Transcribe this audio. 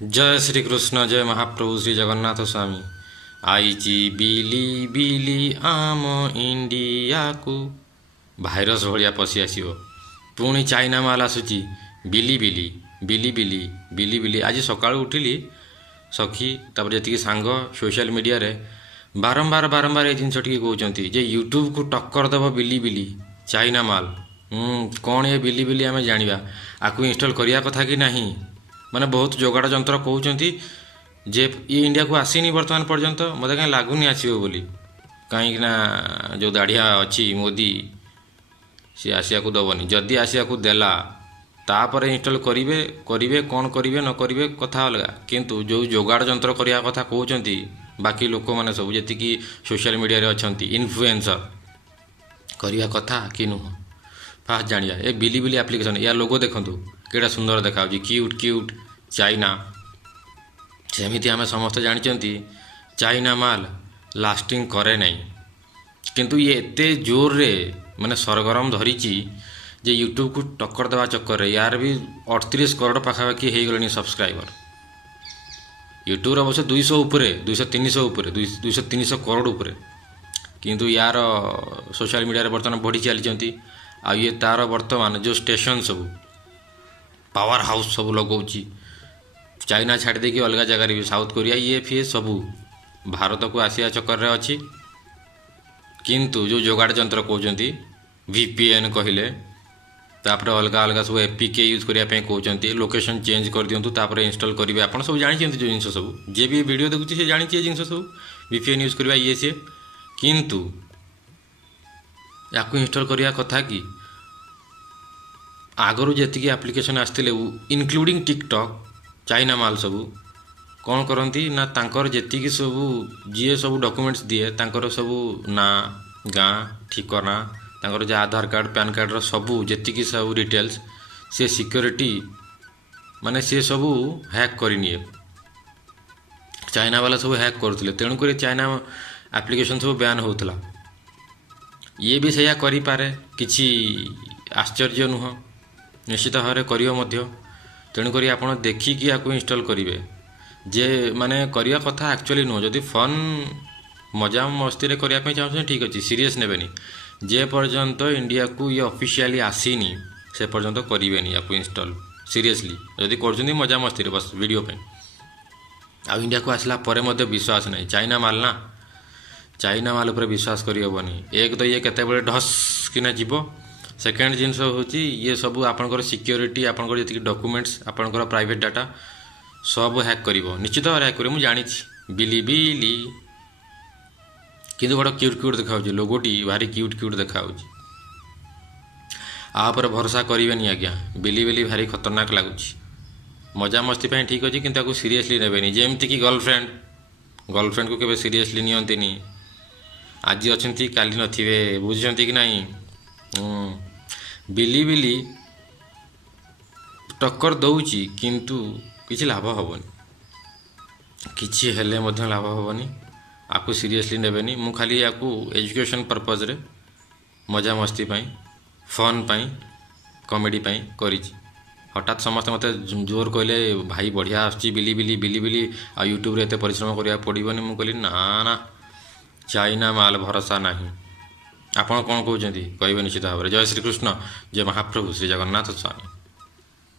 जय श्री कृष्ण जय महाप्रभु श्री जगन्नाथ स्वामी आईची बिली बिली आम इंडिया को भाइरस भाया पशि आसो पुणी चाइना माल आसूची बिली बिली बिली बिली बिली बिली आज सका उठिली सखी तापर जी सांग सोशल मीडिया रे बारंबार बारंबार ये जिनस कहते जे यूट्यूब को टक्कर देव बिली बिली चाइना माल कौन ये बिली बिली आम जाना आपको इनस्टॉल करने कथा कि नहीं माने बहुत जोगाड़ जंत्र कहते जे ये इंडिया को आसीनी बर्तमान पर्यंत मत कहीं लगुनि आसो बोली कहीं जो दाढ़िया अच्छी मोदी सी आसिया को दबनी जदि आसिया को देला तापर इनस्टॉल करिवे करिवे कौन करिवे न करिवे कथा अलग किंतु जो जोगाड़ जंत्र करने कथा कहते बाकी लोक मैंने सब जी सोशल मीडिया रे अछंती इन्फ्लुएंसर करने कथा कि नुह फास्ट जानिया ए बिली बिली एप्लिकेशन या लोगो देखंतु केड़ा सुंदर देखा क्यूट क्यूट चाइना सेमिति आम समस्त जानते चाइना माल लास्टिंग करे नहीं किंतु ये एते जोर रे माने सरगरम धरी जे यूट्यूब को टक्कर देवा चक्कर यार भी 38 करोड़ पाखापाखि हो गले सब्सक्राइबर यूट्यूब अवश्य 200 उपरे 200-300 उपरे 200-300 करोड़ उपरे किंतु यार सोशल मीडिया रे बर्तमान बढ़ी चली आ ये तार बर्तमान जो स्टेशन सब पावर हाउस सब लगौची चाइना छाड़ देकी अलग जगह भी साउथ कोरिया ये फी सबू भारत को आसिया चक्कर अच्छी किंतु जो जोगाड़ जंत्र कहते VPN कहले तापर अलग अलग सब APK यूज करने कहते लोकेशन चेंज कर दिंतु तापर इंस्टॉल करेंगे आप सब जानते जो जिन सब जे भी वीडियो देखुची से जानी जिन सब VPN यूज करवा ये सी किंतु या इंस्टॉल करने कथा कि आगरू जी एप्लिकेशन आसते इनक्लूडिंग टिकटॉक चाइना माल सबू कौन करती ना तांकर जी सबू जी सब डॉक्यूमेंट्स दिए तांकर सबू ना गाँ ठिकाना तांकर जो आधार कार्ड पैन कार्ड सबू जी सब डिटेल्स से सिक्योरिटी माने से सबू हैक करनिए चाइना वाला सब हैक करते तेणुक चाइना एप्लिकेशन सब बैन होता ये भी सैया करें किसी आश्चर्य नुह निश्चित भाव में कर तेणुक आप देखिकी आपको इंस्टॉल करेंगे जे माने करने कथा एक्चुअली नुह जदि फन मजा मस्ती करने चाहते ठीक अच्छे सीरीयस ने जे पर्यंत इंडिया को ये ऑफिशियली आसीनी से पर्यंत करेंगे आपको इंस्टॉल सीरियसली जदि कर मजा मस्ती बस वीडियो पे आ इंडिया को आसला परे मध्य विश्वास नहीं चाइना माल ना चाइना माल उपर विश्वास करहबनी एक तो ये केते बड़े ढस किना जीव सेकेंड जिनस हूँ ये सब आपंकर सिक्योरिटी आपंकर जी डॉक्यूमेंट्स आपंकर प्राइवेट डाटा सब हैक कर निश्चित भाव हैक कर मुझे जानी बिली बिली किंतु गोटे क्यूट क्यूट देखा लोगोटी भारी क्यूट क्यूट देखा आपर भरोसा करेंगे आज्ञा बिली बिली भारी खतरनाक लगुच मजा मस्ती ठीक अच्छे कि सीरियसली ने जमती कि गर्लफ्रेंड को केवे सीरियसली नियंतिनी आज अच्छी काली नथिबे बुझुंती कि नहीं बिली बिली टक्कर दौची किंतु किसी लाभ हेनी किसी हेले मध्य लाभ हेनी आपको सीरियसली नेबेनी मु खाली आपको एजुकेशन पर्पज रे मजा मस्ती फन कॉमेडी करी हठात समस्त मत जोर कहले भाई बढ़िया आसुची बिली बिली बिली बिली आ यूट्यूब रे एते परिश्रम करिया पड़िबनी मु कहली ना ना चाइना माल भरोसा नहीं आपण कौन कहते कहे निश्चित भाव में जय श्री कृष्ण जय महाप्रभु श्री जगन्नाथ स्वामी।